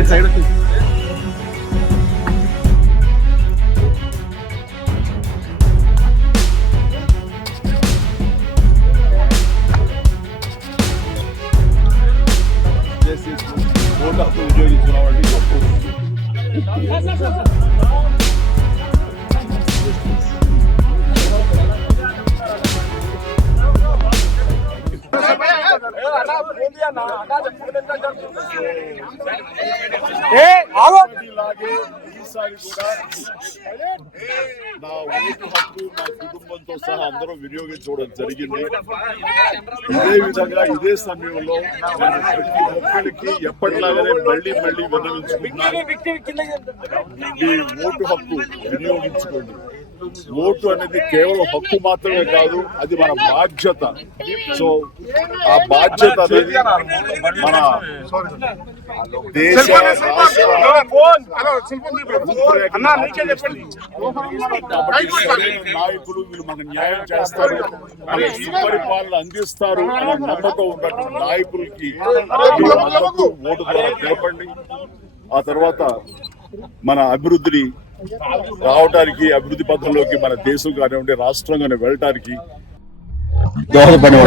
ఈసారి కూడా నా ఓటు హక్కు నా కుటుంబంతో సహా అందరూ వినియోగించుకోవడం జరిగింది. ఇదే విధంగా ఇదే సమయంలో నేను ప్రతి ఒక్కరికి ఎప్పటిలాగానే మళ్ళీ విన్నవించుకుంటున్నాను. ఈ ఓటు హక్కు వినియోగించుకోండి. ఓటు అనేది కేవలం హక్కు మాత్రమే కాదు, అది మన బాధ్యత. సో ఆ బాధ్యత అనేది మన దేశ నాయకులు వీళ్ళు మనకు న్యాయం చేస్తారు, మనకి సుపరిపాలన అందిస్తారు అనే నమ్మకం ఉన్నటువంటి నాయకులకి ఓటు ద్వారా తెలపండి. ఆ తర్వాత మన అభివృద్ధిని రావడానికి, అభివృద్ధి పథంలోకి మన దేశం కానివ్వండి రాష్ట్రం కానీ వెళ్ళటానికి దోహదపడే